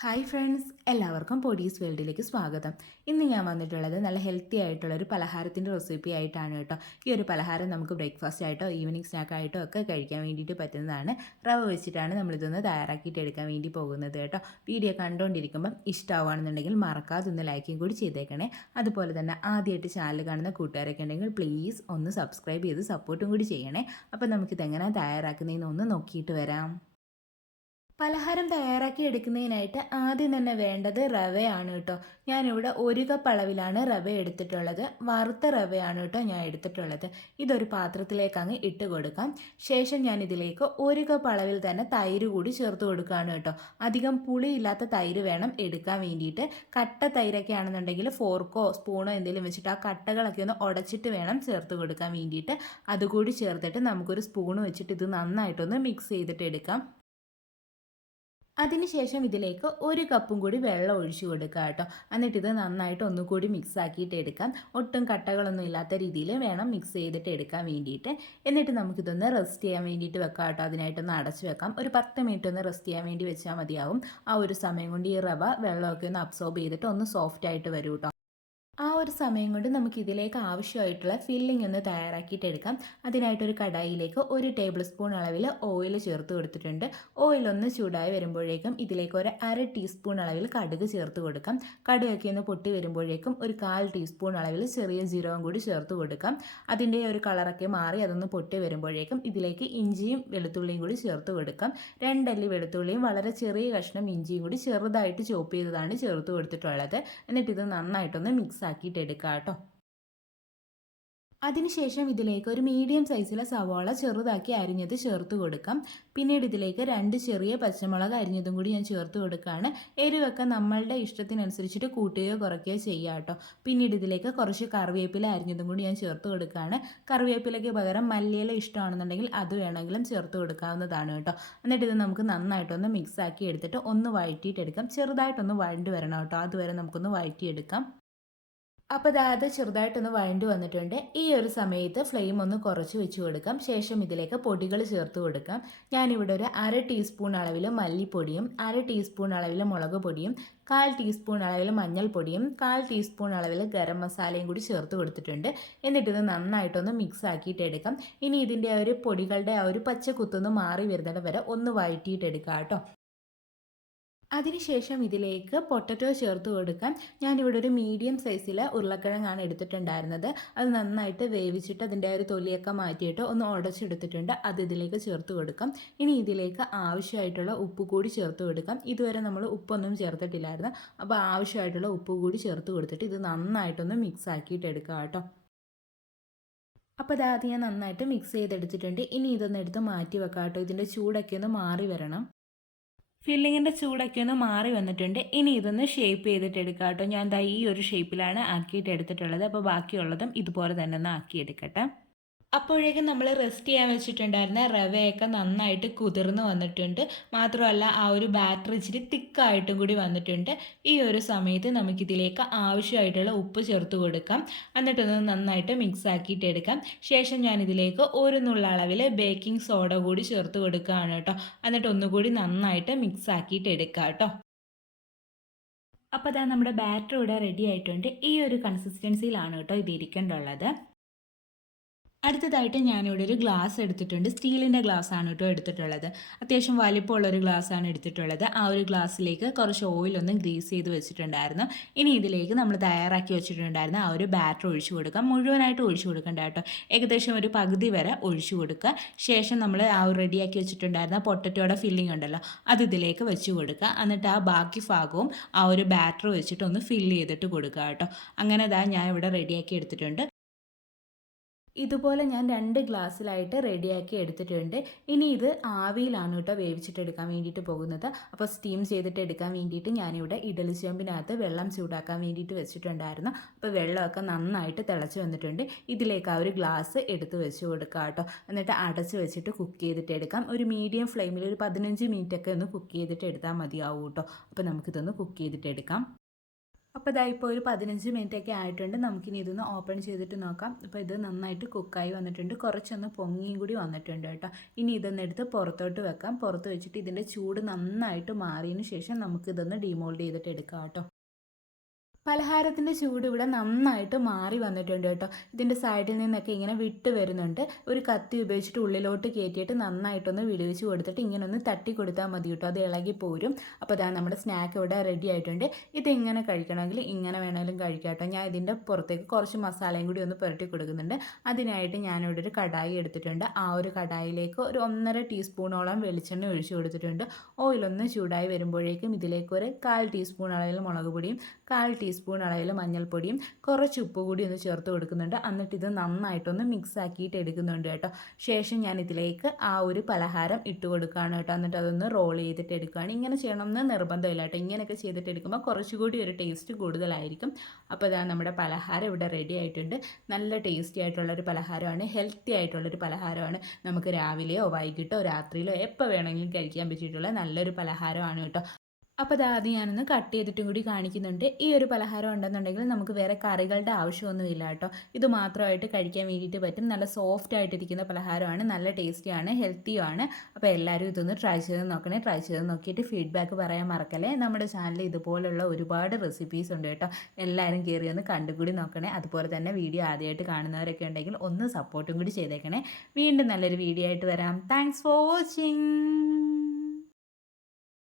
Hi friends, എല്ലാവർക്കും പൊടീസ് വേൾഡിലേക്ക് സ്വാഗതം. ഇന്ന് ഞാൻ വന്നിട്ടുള്ളത് നല്ല ഹെൽത്തി ആയിട്ടുള്ള ഒരു പലഹാരത്തിൻ്റെ റെസിപ്പി ആയിട്ടാണ് കേട്ടോ. ഈ ഒരു പലഹാരം നമുക്ക് ബ്രേക്ക്ഫാസ്റ്റ് ആയിട്ടോ ഈവനിങ് സ്നാക്കായിട്ടോ ഒക്കെ കഴിക്കാൻ വേണ്ടിയിട്ട് പറ്റുന്നതാണ്. റവ വെച്ചിട്ടാണ് നമ്മളിതൊന്ന് തയ്യാറാക്കിയിട്ട് എടുക്കാൻ വേണ്ടി പോകുന്നത് കേട്ടോ. വീഡിയോ കണ്ടുകൊണ്ടിരിക്കുമ്പം ഇഷ്ടമാവുകയാണെന്നുണ്ടെങ്കിൽ മറക്കാതെ ഒന്ന് ലൈക്കും കൂടി ചെയ്തേക്കണേ. അതുപോലെ തന്നെ ആദ്യമായിട്ട് ചാനൽ കാണുന്ന കൂട്ടുകാരൊക്കെ ഉണ്ടെങ്കിൽ പ്ലീസ് ഒന്ന് സബ്സ്ക്രൈബ് ചെയ്ത് സപ്പോർട്ടും കൂടി ചെയ്യണേ. അപ്പോൾ നമുക്കിതെങ്ങനെ തയ്യാറാക്കുന്നതെന്ന് ഒന്ന് നോക്കിയിട്ട് വരാം. പലഹാരം തയ്യാറാക്കി എടുക്കുന്നതിനായിട്ട് ആദ്യം തന്നെ വേണ്ടത് റവയാണ് കേട്ടോ. ഞാനിവിടെ 1 കപ്പ് അളവിലാണ് റവ എടുത്തിട്ടുള്ളത്. വറുത്ത റവയാണ് കേട്ടോ ഞാൻ എടുത്തിട്ടുള്ളത്. ഇതൊരു പാത്രത്തിലേക്ക് അങ്ങ് ഇട്ട് കൊടുക്കാം. ശേഷം ഞാൻ ഇതിലേക്ക് 1 കപ്പ് അളവിൽ തന്നെ തൈര് കൂടി ചേർത്ത് കൊടുക്കുകയാണ് കേട്ടോ. അധികം പുളിയില്ലാത്ത തൈര് വേണം എടുക്കാൻ വേണ്ടിയിട്ട്. കട്ട തൈരൊക്കെ ആണെന്നുണ്ടെങ്കിൽ ഫോർക്കോ സ്പൂണോ എന്തെങ്കിലും വെച്ചിട്ട് ആ കട്ടകളൊക്കെ ഒന്ന് ഉടച്ചിട്ട് വേണം ചേർത്ത് കൊടുക്കാൻ വേണ്ടിയിട്ട്. അതുകൂടി ചേർത്തിട്ട് നമുക്കൊരു സ്പൂൺ വെച്ചിട്ട് ഇത് നന്നായിട്ടൊന്ന് മിക്സ് ചെയ്തിട്ട് എടുക്കാം. അതിനുശേഷം ഇതിലേക്ക് 1 കപ്പും കൂടി വെള്ളം ഒഴിച്ചു കൊടുക്കുക കേട്ടോ. എന്നിട്ട് ഇത് നന്നായിട്ട് ഒന്നുകൂടി മിക്സ് ആക്കിയിട്ട് എടുക്കാം. ഒട്ടും കട്ടകളൊന്നും ഇല്ലാത്ത രീതിയിൽ വേണം മിക്സ് ചെയ്തിട്ട് എടുക്കാൻ വേണ്ടിയിട്ട്. എന്നിട്ട് നമുക്കിതൊന്ന് റെസ്റ്റ് ചെയ്യാൻ വേണ്ടിയിട്ട് വെക്കാം കേട്ടോ. അതിനായിട്ടൊന്ന് അടച്ചു വെക്കാം. ഒരു 10 മിനിറ്റ് ഒന്ന് റെസ്റ്റ് ചെയ്യാൻ വേണ്ടി വെച്ചാൽ മതിയാവും. ആ ഒരു സമയം കൊണ്ട് ഈ റവ വെള്ളമൊക്കെ ഒന്ന് അബ്സോർബ് ചെയ്തിട്ട് ഒന്ന് സോഫ്റ്റ് ആയിട്ട് വരും കേട്ടോ. ആ ഒരു സമയം കൊണ്ട് നമുക്ക് ഇതിലേക്ക് ആവശ്യമായിട്ടുള്ള ഫില്ലിംഗ് ഒന്ന് തയ്യാറാക്കിയിട്ട് എടുക്കാം. അതിനായിട്ടൊരു കടായിലേക്ക് 1 ടേബിൾ സ്പൂൺ അളവിൽ ഓയിൽ ചേർത്ത് കൊടുത്തിട്ടുണ്ട്. ഓയിൽ ഒന്ന് ചൂടായി വരുമ്പോഴേക്കും ഇതിലേക്ക് ഒരു 1/2 ടീസ്പൂൺ അളവിൽ കടുക് ചേർത്ത് കൊടുക്കാം. കടുകൊക്കെ ഒന്ന് പൊട്ടി വരുമ്പോഴേക്കും ഒരു 1/4 ടീസ്പൂൺ അളവിൽ ചെറിയ ജീരകം കൂടി ചേർത്ത് കൊടുക്കാം. അതിൻ്റെ ഒരു കളറൊക്കെ മാറി അതൊന്ന് പൊട്ടി വരുമ്പോഴേക്കും ഇതിലേക്ക് ഇഞ്ചിയും വെളുത്തുള്ളിയും കൂടി ചേർത്ത് കൊടുക്കാം. 2 അല്ലി വെളുത്തുള്ളിയും വളരെ ചെറിയ കഷ്ണം ഇഞ്ചിയും കൂടി ചെറുതായിട്ട് ചോപ്പ് ചെയ്തതാണ് ചേർത്ത് കൊടുത്തിട്ടുള്ളത്. എന്നിട്ട് ഇത് നന്നായിട്ടൊന്ന് മിക്സ് ആക്കിയിട്ട് എടുക്കാം കേട്ടോ. അതിനുശേഷം ഇതിലേക്ക് ഒരു മീഡിയം സൈസിലെ സവാള ചെറുതാക്കി അരിഞ്ഞത് ചേർത്ത് കൊടുക്കാം. പിന്നീട് ഇതിലേക്ക് 2 ചെറിയ പച്ചമുളക് അരിഞ്ഞതും കൂടി ഞാൻ ചേർത്ത് കൊടുക്കുകയാണ്. എരിവൊക്കെ നമ്മളുടെ ഇഷ്ടത്തിനനുസരിച്ചിട്ട് കൂട്ടുകയോ കുറയ്ക്കുകയോ ചെയ്യാം കേട്ടോ. പിന്നീട് ഇതിലേക്ക് കുറച്ച് കറിവേപ്പില അരിഞ്ഞതും കൂടി ഞാൻ ചേർത്ത് കൊടുക്കുകയാണ്. കറിവേപ്പിലയ്ക്ക് പകരം മല്ലിയില ഇഷ്ടമാണെന്നുണ്ടെങ്കിൽ അത് വേണമെങ്കിലും ചേർത്ത് കൊടുക്കാവുന്നതാണ് കേട്ടോ. എന്നിട്ട് ഇത് നമുക്ക് നന്നായിട്ടൊന്ന് മിക്സ് ആക്കി എടുത്തിട്ട് ഒന്ന് വഴറ്റിയിട്ടെടുക്കാം. ചെറുതായിട്ടൊന്ന് വഴണ്ടി വരണം കേട്ടോ. അതുവരെ നമുക്കൊന്ന് വഴറ്റിയെടുക്കാം. അപ്പോൾ അത് ചെറുതായിട്ടൊന്ന് വഴണ്ടി വന്നിട്ടുണ്ട്. ഈ ഒരു സമയത്ത് ഫ്ലെയിം ഒന്ന് കുറച്ച് വെച്ച് കൊടുക്കാം. ശേഷം ഇതിലേക്ക് പൊടികൾ ചേർത്ത് കൊടുക്കാം. ഞാനിവിടെ ഒരു 1/2 ടീസ്പൂൺ അളവിൽ മല്ലിപ്പൊടിയും 1/2 ടീസ്പൂൺ അളവിൽ മുളക് പൊടിയും 1/4 ടീസ്പൂൺ അളവിൽ മഞ്ഞൾപ്പൊടിയും 1/4 ടീസ്പൂൺ അളവിൽ ഗരം മസാലയും കൂടി ചേർത്ത് കൊടുത്തിട്ടുണ്ട്. എന്നിട്ടിത് നന്നായിട്ടൊന്ന് മിക്സ് ആക്കിയിട്ട് എടുക്കാം. ഇനി ഇതിൻ്റെ ഒരു പൊടികളുടെ ആ ഒരു പച്ച കുത്തൊന്ന് മാറി വരുന്നത് വരെ ഒന്ന് വഴറ്റിയിട്ടെടുക്കാം കേട്ടോ. അതിനുശേഷം ഇതിലേക്ക് പൊട്ടറ്റോ ചേർത്ത് കൊടുക്കാം. ഞാനിവിടെ ഒരു മീഡിയം സൈസിൽ ഉരുളക്കിഴങ്ങാണ് എടുത്തിട്ടുണ്ടായിരുന്നത്. അത് നന്നായിട്ട് വേവിച്ചിട്ട് അതിൻ്റെ ഒരു തൊലിയൊക്കെ മാറ്റിയിട്ട് ഒന്ന് ഉടച്ചെടുത്തിട്ടുണ്ട്. അത് ഇതിലേക്ക് ചേർത്ത് കൊടുക്കാം. ഇനി ഇതിലേക്ക് ആവശ്യമായിട്ടുള്ള ഉപ്പ് കൂടി ചേർത്ത് കൊടുക്കാം. ഇതുവരെ നമ്മൾ ഉപ്പൊന്നും ചേർത്തിട്ടില്ലായിരുന്നു. അപ്പോൾ ആവശ്യമായിട്ടുള്ള ഉപ്പ് കൂടി ചേർത്ത് കൊടുത്തിട്ട് ഇത് നന്നായിട്ടൊന്ന് മിക്സ് ആക്കിയിട്ട് എടുക്കുക കേട്ടോ. അപ്പോൾ അത് ഞാൻ നന്നായിട്ട് മിക്സ് ചെയ്തെടുത്തിട്ടുണ്ട്. ഇനി ഇതൊന്ന് എടുത്ത് മാറ്റി വെക്കാം കേട്ടോ. ഇതിൻ്റെ ചൂടൊക്കെ ഒന്ന് മാറി വരണം. ഫില്ലിങ്ങിൻ്റെ ചൂടൊക്കെ ഒന്ന് മാറി വന്നിട്ടുണ്ട്. ഇനി ഇതൊന്ന് ഷേപ്പ് ചെയ്തിട്ട് എടുക്കാം കേട്ടോ. ഞാൻ ദാ ഈ ഒരു ഷേപ്പിലാണ് ആക്കിയിട്ട് എടുത്തിട്ടുള്ളത്. അപ്പോൾ ബാക്കിയുള്ളതും ഇതുപോലെ തന്നെ ഒന്ന് ആക്കിയെടുക്കട്ടെ. അപ്പോഴേക്കും നമ്മൾ റെസ്റ്റ് ചെയ്യാൻ വെച്ചിട്ടുണ്ടായിരുന്ന റവയൊക്കെ നന്നായിട്ട് കുതിർന്ന് വന്നിട്ടുണ്ട്. മാത്രമല്ല ആ ഒരു ബാറ്റർ ഇച്ചിരി തിക്കായിട്ടും കൂടി വന്നിട്ടുണ്ട്. ഈ ഒരു സമയത്ത് നമുക്കിതിലേക്ക് ആവശ്യമായിട്ടുള്ള ഉപ്പ് ചേർത്ത് കൊടുക്കാം. എന്നിട്ടൊന്ന് നന്നായിട്ട് മിക്സ് ആക്കിയിട്ട് എടുക്കാം. ശേഷം ഞാനിതിലേക്ക് ഒരു നുള്ള അളവിൽ ബേക്കിംഗ് സോഡ കൂടി ചേർത്ത് കൊടുക്കുകയാണ് കേട്ടോ. എന്നിട്ട് ഒന്നുകൂടി നന്നായിട്ട് മിക്സ് ആക്കിയിട്ട് എടുക്കാം കേട്ടോ. അപ്പോൾ അതാ നമ്മുടെ ബാറ്റർ ഇവിടെ റെഡി ആയിട്ടുണ്ട്. ഈ ഒരു കൺസിസ്റ്റൻസിയിലാണ് കേട്ടോ ഇത് ഇരിക്കേണ്ടുള്ളത്. അടുത്തതായിട്ട് ഞാനിവിടെ ഒരു ഗ്ലാസ് എടുത്തിട്ടുണ്ട്. സ്റ്റീലിൻ്റെ ഗ്ലാസ്സാണ് കേട്ടോ എടുത്തിട്ടുള്ളത്. അത്യാവശ്യം വലിപ്പമുള്ളൊരു ഗ്ലാസ്സാണ് എടുത്തിട്ടുള്ളത്. ആ ഒരു ഗ്ലാസ്സിലേക്ക് കുറച്ച് ഓയിലൊന്ന് ഗ്രീസ് ചെയ്ത് വെച്ചിട്ടുണ്ടായിരുന്നു. ഇനി ഇതിലേക്ക് നമ്മൾ തയ്യാറാക്കി വെച്ചിട്ടുണ്ടായിരുന്ന ആ ഒരു ബാറ്റർ ഒഴിച്ചു കൊടുക്കാം. മുഴുവനായിട്ട് ഒഴിച്ചു കൊടുക്കണ്ട കേട്ടോ. ഏകദേശം ഒരു പകുതി വരെ ഒഴിച്ചു കൊടുക്കുക. ശേഷം നമ്മൾ ആ ഒരു റെഡിയാക്കി വെച്ചിട്ടുണ്ടായിരുന്ന പൊട്ടറ്റോയുടെ ഫില്ലിംഗ് ഉണ്ടല്ലോ, അത് ഇതിലേക്ക് വെച്ച് കൊടുക്കുക. എന്നിട്ട് ആ ബാക്കി ഭാഗവും ആ ഒരു ബാറ്റർ വെച്ചിട്ട് ഒന്ന് ഫില്ല് ചെയ്തിട്ട് കൊടുക്കുക കേട്ടോ. അങ്ങനെ ഞാൻ ഇവിടെ റെഡിയാക്കി എടുത്തിട്ടുണ്ട്. ഇതുപോലെ ഞാൻ 2 ഗ്ലാസ്സിലായിട്ട് റെഡിയാക്കി എടുത്തിട്ടുണ്ട്. ഇനി ഇത് ആവിയിലാണ് കേട്ടോ വേവിച്ചിട്ടെടുക്കാൻ വേണ്ടിയിട്ട് പോകുന്നത്. അപ്പോൾ സ്റ്റീം ചെയ്തിട്ട് എടുക്കാൻ വേണ്ടിയിട്ട് ഞാനിവിടെ ഇഡലി ചെമ്പിനകത്ത് വെള്ളം ചൂടാക്കാൻ വേണ്ടിയിട്ട് വെച്ചിട്ടുണ്ടായിരുന്നു. അപ്പോൾ വെള്ളമൊക്കെ നന്നായിട്ട് തിളച്ച് വന്നിട്ടുണ്ട്. ഇതിലേക്ക് ആ ഒരു ഗ്ലാസ് എടുത്ത് വെച്ച് കൊടുക്കുക കേട്ടോ. എന്നിട്ട് അടച്ച് വെച്ചിട്ട് കുക്ക് ചെയ്തിട്ട് എടുക്കാം. ഒരു മീഡിയം ഫ്ലെയിമിൽ ഒരു 15 മിനിറ്റൊക്കെ ഒന്ന് കുക്ക് ചെയ്തിട്ട് എടുത്താൽ മതിയാവും കേട്ടോ. അപ്പോൾ നമുക്കിതൊന്ന് കുക്ക് ചെയ്തിട്ട് എടുക്കാം. അപ്പോൾ ഇതാ ഇപ്പോൾ ഒരു 15 മിനിറ്റൊക്കെ ആയിട്ടുണ്ട്. നമുക്കിനി ഇതൊന്ന് ഓപ്പൺ ചെയ്തിട്ട് നോക്കാം. അപ്പോൾ ഇത് നന്നായിട്ട് കുക്കായി വന്നിട്ടുണ്ട്. കുറച്ചൊന്ന് പൊങ്ങിയും കൂടി വന്നിട്ടുണ്ട് കേട്ടോ. ഇനി ഇതൊന്ന് എടുത്ത് പുറത്തോട്ട് വെക്കാം. പുറത്ത് വെച്ചിട്ട് ഇതിൻ്റെ ചൂട് നന്നായിട്ട് മാറിയതിന് ശേഷം നമുക്കിതൊന്ന് ഡീമോൾഡ് ചെയ്തിട്ട് എടുക്കാം കേട്ടോ. പലഹാരത്തിൻ്റെ ചൂട് ഇവിടെ നന്നായിട്ട് മാറി വന്നിട്ടുണ്ട് കേട്ടോ. ഇതിൻ്റെ സൈഡിൽ നിന്നൊക്കെ ഇങ്ങനെ വിട്ട് വരുന്നുണ്ട്. ഒരു കത്തി ഉപയോഗിച്ചിട്ട് ഉള്ളിലോട്ട് കയറ്റിയിട്ട് നന്നായിട്ടൊന്ന് വിടുവിച്ച് കൊടുത്തിട്ട് ഇങ്ങനെ ഒന്ന് തട്ടി കൊടുത്താൽ മതി കേട്ടോ. അത് ഇളകി പോരും. അപ്പോൾ അതാണ് നമ്മുടെ സ്നാക്ക് ഇവിടെ റെഡി ആയിട്ടുണ്ട്. ഇതിങ്ങനെ കഴിക്കണമെങ്കിൽ ഇങ്ങനെ വേണമെങ്കിലും കഴിക്കാം കേട്ടോ. ഞാൻ ഇതിൻ്റെ പുറത്തേക്ക് കുറച്ച് മസാലയും കൂടി ഒന്ന് പുരട്ടി കൊടുക്കുന്നുണ്ട്. അതിനായിട്ട് ഞാനിവിടെ ഒരു കടായി എടുത്തിട്ടുണ്ട്. ആ ഒരു കടായിലേക്ക് ഒരു 1.5 ടീസ്പൂണോളം വെളിച്ചെണ്ണ ഒഴിച്ചു കൊടുത്തിട്ടുണ്ട്. ഓയിലൊന്ന് ചൂടായി വരുമ്പോഴേക്കും ഇതിലേക്ക് ഒരു 1/4 ടീസ്പൂൺ അളവിൽ മുളക് പൊടിയും 1/4 ടീസ്പൂൺ അളവിൽ മഞ്ഞൾപ്പൊടിയും കുറച്ച് ഉപ്പ് കൂടി ഒന്ന് ചേർത്ത് കൊടുക്കുന്നുണ്ട്. എന്നിട്ട് ഇത് നന്നായിട്ടൊന്ന് മിക്സ് ആക്കിയിട്ട് എടുക്കുന്നുണ്ട് കേട്ടോ. ശേഷം ഞാൻ ഇതിലേക്ക് ആ ഒരു പലഹാരം ഇട്ട് കൊടുക്കുകയാണ് കേട്ടോ. എന്നിട്ട് അതൊന്ന് റോൾ ചെയ്തിട്ട് എടുക്കുകയാണ്. ഇങ്ങനെ ചെയ്യണമെന്ന് നിർബന്ധമില്ല കേട്ടോ. ഇങ്ങനെയൊക്കെ ചെയ്തിട്ട് എടുക്കുമ്പോൾ കുറച്ചുകൂടി ഒരു ടേസ്റ്റ് കൂടുതലായിരിക്കും. അപ്പോൾ ഇതാ നമ്മുടെ പലഹാരം ഇവിടെ റെഡി ആയിട്ടുണ്ട്. നല്ല ടേസ്റ്റി ആയിട്ടുള്ളൊരു പലഹാരമാണ്, ഹെൽത്തി ആയിട്ടുള്ളൊരു പലഹാരമാണ്. നമുക്ക് രാവിലെയോ വൈകിട്ടോ രാത്രിയിലോ എപ്പോൾ വേണമെങ്കിലും കഴിക്കാൻ പറ്റിയിട്ടുള്ള നല്ലൊരു പലഹാരമാണ് കേട്ടോ. അപ്പോൾ അത് ഞാനൊന്ന് കട്ട് ചെയ്തിട്ടും കൂടി കാണിക്കുന്നുണ്ട്. ഈ ഒരു പലഹാരം ഉണ്ടെന്നുണ്ടെങ്കിൽ നമുക്ക് വേറെ കറികളുടെ ആവശ്യമൊന്നുമില്ല കേട്ടോ. ഇത് മാത്രമായിട്ട് കഴിക്കാൻ വേണ്ടിയിട്ട് പറ്റും. നല്ല സോഫ്റ്റ് ആയിട്ടിരിക്കുന്ന പലഹാരമാണ്, നല്ല ടേസ്റ്റിയാണ്, ഹെൽത്തിയുമാണ്. അപ്പോൾ എല്ലാവരും ഇതൊന്ന് ട്രൈ ചെയ്ത് നോക്കണേ. ട്രൈ ചെയ്ത് നോക്കിയിട്ട് ഫീഡ്ബാക്ക് പറയാൻ മറക്കല്ലേ. നമ്മുടെ ചാനലിൽ ഇതുപോലുള്ള ഒരുപാട് റെസിപ്പീസ് ഉണ്ട് കേട്ടോ. എല്ലാവരും കയറി ഒന്ന് കണ്ടുകൂടി നോക്കണേ. അതുപോലെ തന്നെ വീഡിയോ ആദ്യമായിട്ട് കാണുന്നവരൊക്കെ ഉണ്ടെങ്കിൽ ഒന്ന് സപ്പോർട്ടും കൂടി ചെയ്തേക്കണേ. വീണ്ടും നല്ലൊരു വീഡിയോ ആയിട്ട് വരാം. Thanks for watching.